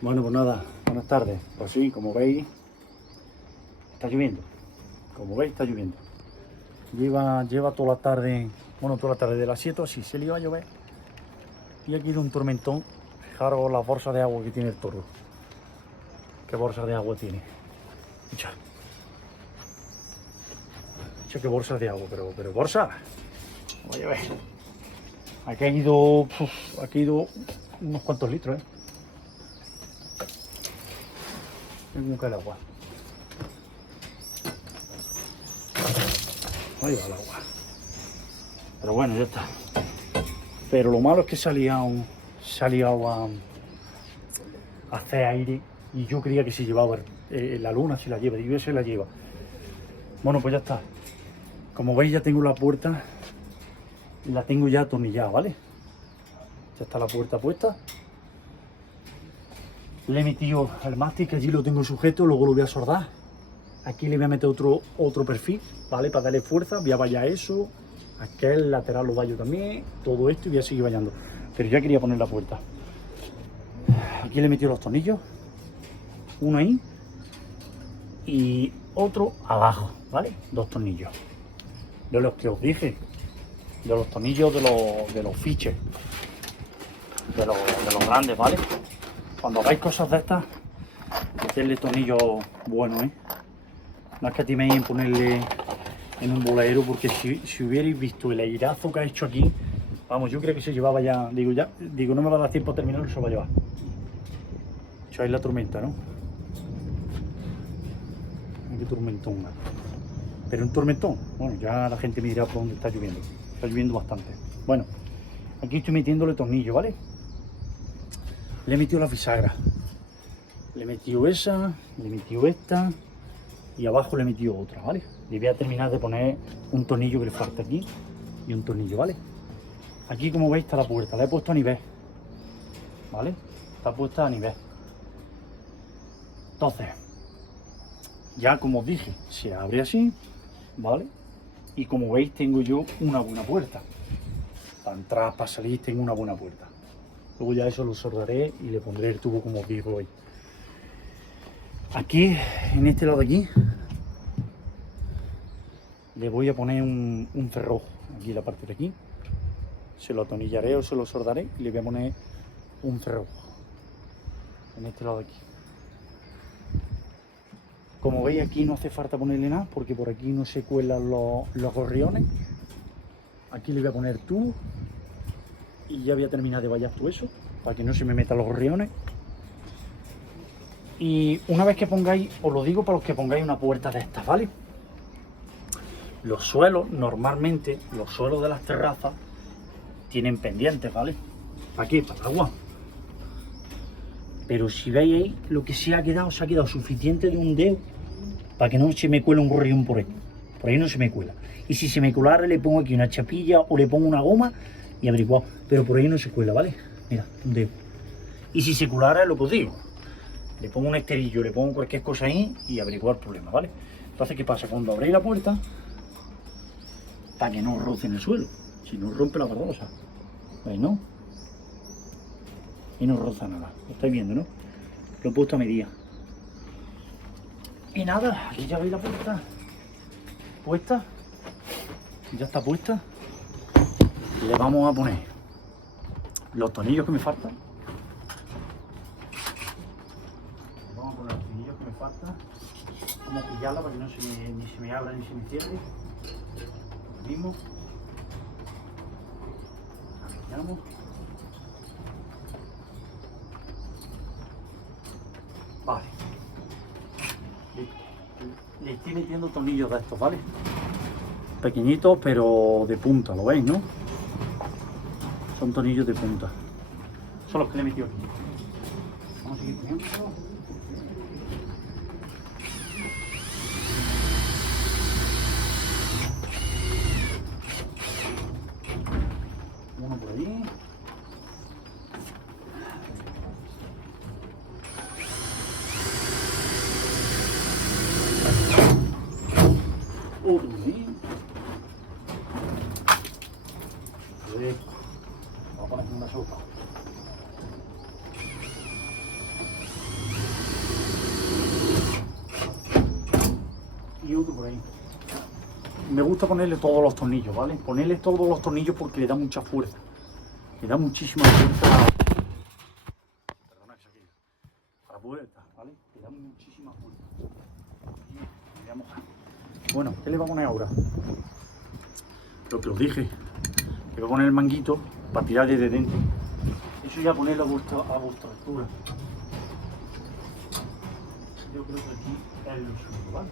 Bueno, pues nada, buenas tardes. Pues sí, como veis, está lloviendo. Como veis, está lloviendo. Lleva toda la tarde, toda la tarde de las 7 así, se le iba a llover. Y aquí de un tormentón. Fijaros las bolsas de agua que tiene el toro. ¿Qué bolsas de agua tiene? Echa qué bolsas de agua, pero bolsa. Voy a ver. Aquí ha ido unos cuantos litros, Tengo un agua. Ahí va el agua. Pero bueno, ya está. Pero lo malo es que se ha liado a hacer aire y yo creía que se llevaba la luna, se la lleva, digo, se la lleva. Bueno, pues ya está. Como veis, ya tengo la puerta y la tengo ya atornillada, ¿vale? Ya está la puerta puesta. Le he metido el mástil, que allí lo tengo sujeto, luego lo voy a soldar. Aquí le voy a meter otro perfil, ¿vale? Para darle fuerza, voy a vallar eso. Aquel lateral lo vallo también, todo esto y voy a seguir vallando. Pero ya quería poner la puerta. Aquí le he metido los tornillos. Uno ahí y otro abajo, ¿vale? Dos tornillos. De los que os dije, de los tornillos de los fiches, de los grandes, ¿vale? Cuando hagáis cosas de estas, meterle tornillos buenos, No escatiméis en ponerle en un bolero, porque si hubierais visto el airazo que ha hecho aquí, vamos, yo creo que se llevaba ya, digo, no me va a dar tiempo a terminar, se lo va a llevar. Echáis la tormenta, ¿no? Qué tormentón. Pero un tormentón, bueno, ya la gente me dirá por dónde está lloviendo. Está lloviendo bastante. Bueno, aquí estoy metiéndole tornillo, ¿vale? Le he metido la bisagra. Le he metido esa, le he metido esta y abajo le he metido otra, ¿vale? Le voy a terminar de poner un tornillo que le falta aquí y un tornillo, ¿vale? Aquí, como veis, está la puerta. La he puesto a nivel, ¿vale? Está puesta a nivel. Entonces, ya como os dije, se abre así, ¿vale? Y como veis, tengo yo una buena puerta. Para entrar, para salir, tengo una buena puerta. Luego ya eso lo soldaré y le pondré el tubo como os digo hoy. Aquí, en este lado de aquí, le voy a poner un cerrojo. Aquí la parte de aquí. Se lo atornillaré o se lo soldaré y le voy a poner un cerrojo. En este lado de aquí. Como veis, aquí no hace falta ponerle nada porque por aquí no se cuelan los gorriones. Aquí le voy a poner tubo y ya voy a terminar de vallar todo eso para que no se me metan los gorriones. Y una vez que pongáis, os lo digo para los que pongáis una puerta de estas, ¿vale? Los suelos, normalmente, los suelos de las terrazas tienen pendientes, ¿vale? ¿Para qué? Para el agua. Pero si veis ahí, lo que se ha quedado suficiente de un dedo para que no se me cuele un gorrión por ahí. Por ahí no se me cuela. Y si se me colara, le pongo aquí una chapilla o le pongo una goma y averiguado. Pero por ahí no se cuela, ¿vale? Mira, un dedo. Y si se colara, es lo que os digo. Le pongo un esterillo, le pongo cualquier cosa ahí y averiguar el problema, ¿vale? Entonces, ¿qué pasa? Cuando abréis la puerta, para que no roce en el suelo. Si no rompe la barrosa. ¿Veis, no? Y no roza nada. Lo estáis viendo, ¿no? Lo he puesto a medida. Y nada, aquí ya veis la puerta puesta. Ya está puesta. Le vamos a poner los tornillos que me faltan. Le vamos a poner los tornillos que me faltan. Vamos a pillarla para que no ni se me abra ni se me cierre. Lo mismo. Pillamos. Vale. Le estoy metiendo tornillos de estos, ¿vale? Pequeñitos, pero de punta, ¿lo veis, no? Son tornillos de punta. Son los que le he metido aquí. Vamos a seguir poniendo. Uno por allí. Otro allí. Vamos a poner una sopa. otro por ahí. Me gusta ponerle todos los tornillos, ¿vale? Ponerle todos los tornillos porque le da mucha fuerza. Le da muchísima fuerza. Perdona que se quede. A la puerta, ¿vale? Le da muchísima fuerza. Bien, me voy a mojar. Bueno, ¿qué le va a poner ahora? Lo que os dije. Le voy a poner el manguito para tirar desde dentro. Eso ya ponerlo a vuestra altura. Yo creo que aquí es lo suyo, ¿vale?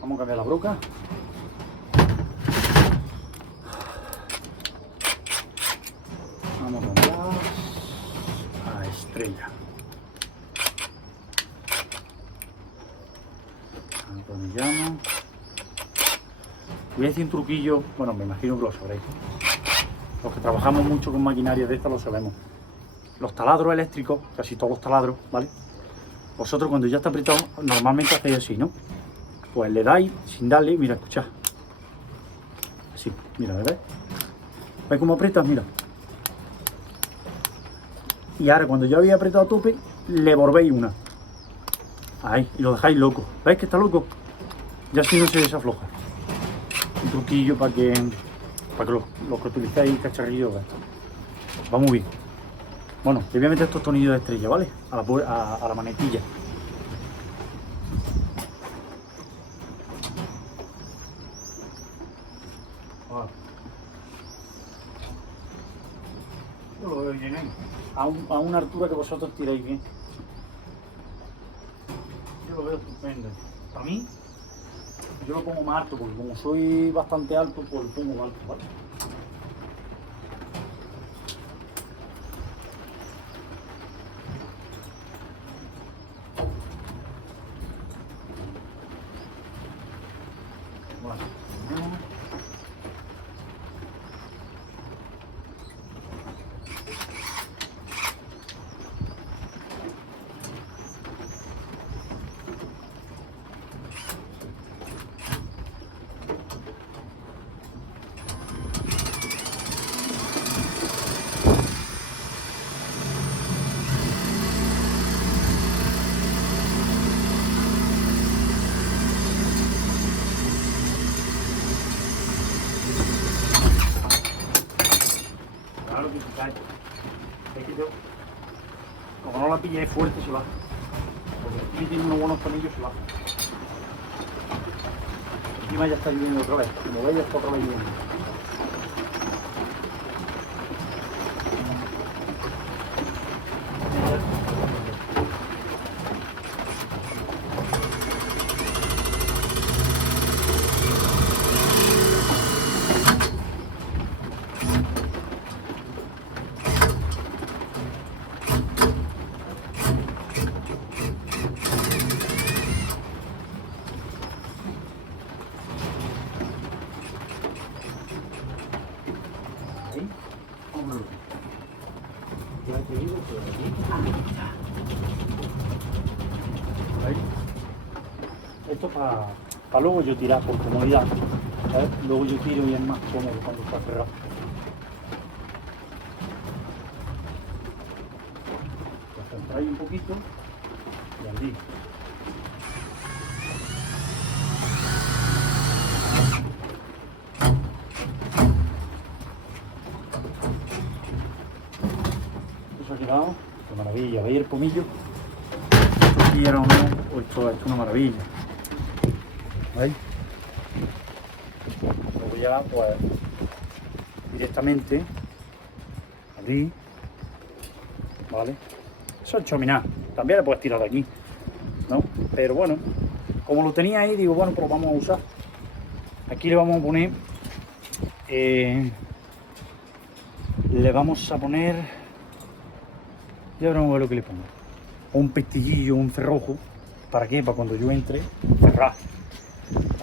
Vamos a cambiar la broca. Vamos a cambiar a estrella. Atornillamos. Voy a decir un truquillo, bueno, me imagino que lo sabréis. Los que trabajamos mucho con maquinaria de esta lo sabemos. Los taladros eléctricos, casi todos los taladros, ¿vale? Vosotros cuando ya está apretado, normalmente hacéis así, ¿no? Pues le dais sin darle, mira, escuchad. Así, mira, ¿ves? ¿Veis cómo aprietas? Mira. Y ahora cuando ya habéis apretado a tope, le volvéis una. Ahí, y lo dejáis loco. ¿Veis que está loco? Ya así no se desafloja. Un truquillo para que los que utilizáis cacharrillos, ¿ves? Va muy bien. Bueno, le voy a meter estos tornillos de estrella, ¿vale? A la manetilla. Vale. Yo lo veo bien ahí. A una altura que vosotros tiráis bien. Yo lo veo estupendo. Para mí, yo lo pongo más alto, porque como soy bastante alto, pues lo pongo alto, ¿vale? Claro que se cae. Es que yo, como no la pillé fuerte, se va. Porque aquí tiene unos buenos tornillos, se va. Encima ya está lloviendo otra vez. Como veis, ya está otra vez lloviendo. Ahí, vámonos. Ya te digo que aquí. Ahí. Esto para luego yo tirar por comodidad. ¿Sabes? Luego yo tiro y es más cómodo cuando está cerrado. Lo centráis un poquito y allí. Eso ha quedado de maravilla. ¿Veis el pomillo? Esto quiera o no, o esto es una maravilla. ¿Veis? Luego ya pues directamente abrir, ¿vale? Eso es chominar, también le puedes tirar de aquí, ¿no? Pero bueno, como lo tenía ahí, digo, bueno, pues lo vamos a usar. Aquí le vamos a poner, ya veremos a ver lo que le pongo. Un pestillillo, un cerrojo, ¿para qué? Para cuando yo entre, cerrar,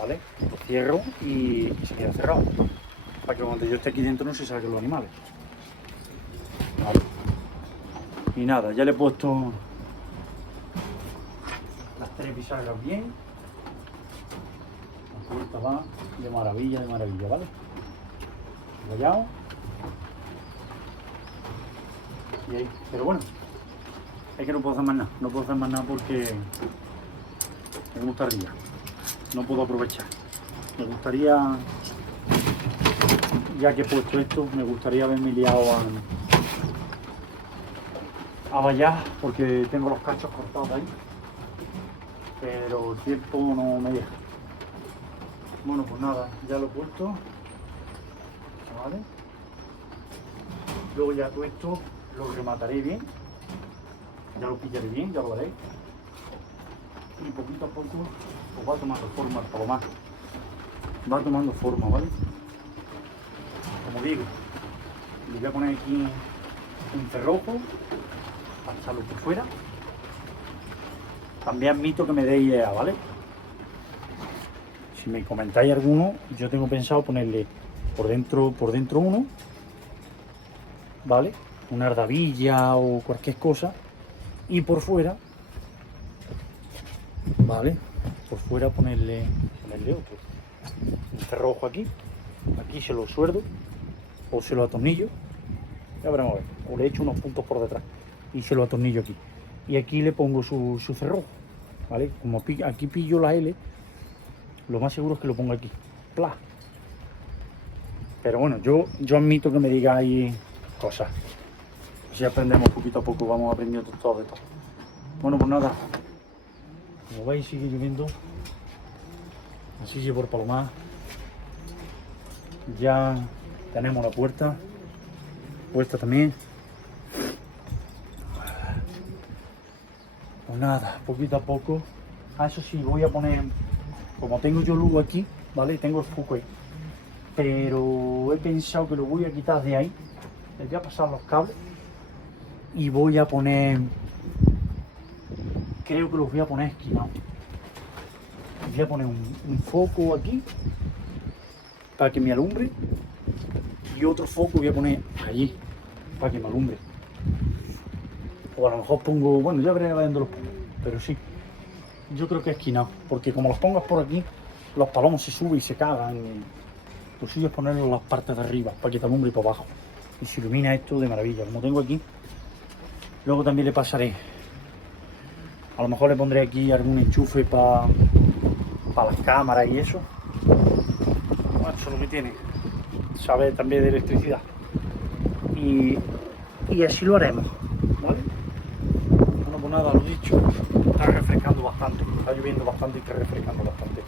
¿vale? Lo cierro y se queda cerrado, para que cuando yo esté aquí dentro no se salgan los animales, ¿vale? Y nada, ya le he puesto las 3 bisagras bien. La puerta va de maravilla, ¿vale? Rayado. Y ahí, pero bueno, es que no puedo hacer más nada, porque me gusta arriba. no puedo aprovechar. Me gustaría, ya que he puesto esto, me gustaría haberme liado a vallar, porque tengo los cachos cortados ahí, pero el tiempo no me deja. Bueno, pues nada, ya lo he puesto, ¿vale? Luego ya todo esto lo remataré bien, ya lo pillaré bien, ya lo veréis. Y poquito a poco pues va tomando forma el palomar. Va tomando forma, ¿vale? Como digo, le voy a poner aquí un cerrojo para echarlo por fuera. También admito que me deis idea, ¿vale? Si me comentáis alguno, yo tengo pensado ponerle por dentro uno, ¿vale? Una ardavilla o cualquier cosa, y por fuera, ¿vale? Por fuera ponerle otro. Un cerrojo aquí se lo sueldo o se lo atornillo, ya veremos a ver, o le echo unos puntos por detrás y se lo atornillo aquí. Y aquí le pongo su cerrojo, ¿vale? Como aquí pillo la L, lo más seguro es que lo ponga aquí, ¡pla! Pero bueno, yo admito que me digáis cosas. Así aprendemos poquito a poco, vamos aprendiendo todo de todo. Bueno, pues nada, como veis sigue lloviendo, así se por Palomar. Ya tenemos la puerta puesta también. Pues nada, poquito a poco. Eso sí, voy a poner, como tengo yo luz aquí, ¿vale? Tengo el foco ahí, pero he pensado que lo voy a quitar de ahí, le voy a pasar los cables y voy a poner, creo que los voy a poner esquinados. Voy a poner un foco aquí para que me alumbre y otro foco voy a poner allí para que me alumbre. O a lo mejor pongo, bueno, ya veré dónde los pongo, pero sí, yo creo que esquinado, porque como los pongas por aquí, los palomos se suben y se cagan. Lo suyo es ponerlos en las partes de arriba para que te alumbre por abajo y se ilumina esto de maravilla, como tengo aquí. Luego también le pasaré, a lo mejor le pondré aquí algún enchufe para las cámaras y eso. Bueno, eso es lo que tiene, sabe también de electricidad. Y así lo haremos, ¿vale? Bueno, pues nada, lo dicho, está refrescando bastante, está lloviendo bastante y está refrescando bastante.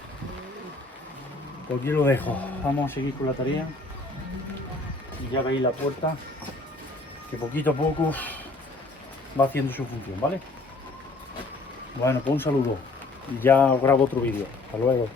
Pues aquí lo dejo, vamos a seguir con la tarea. Y ya veis la puerta, que poquito a poco va haciendo su función, ¿vale? Bueno, pues un saludo y ya os grabo otro vídeo. Hasta luego.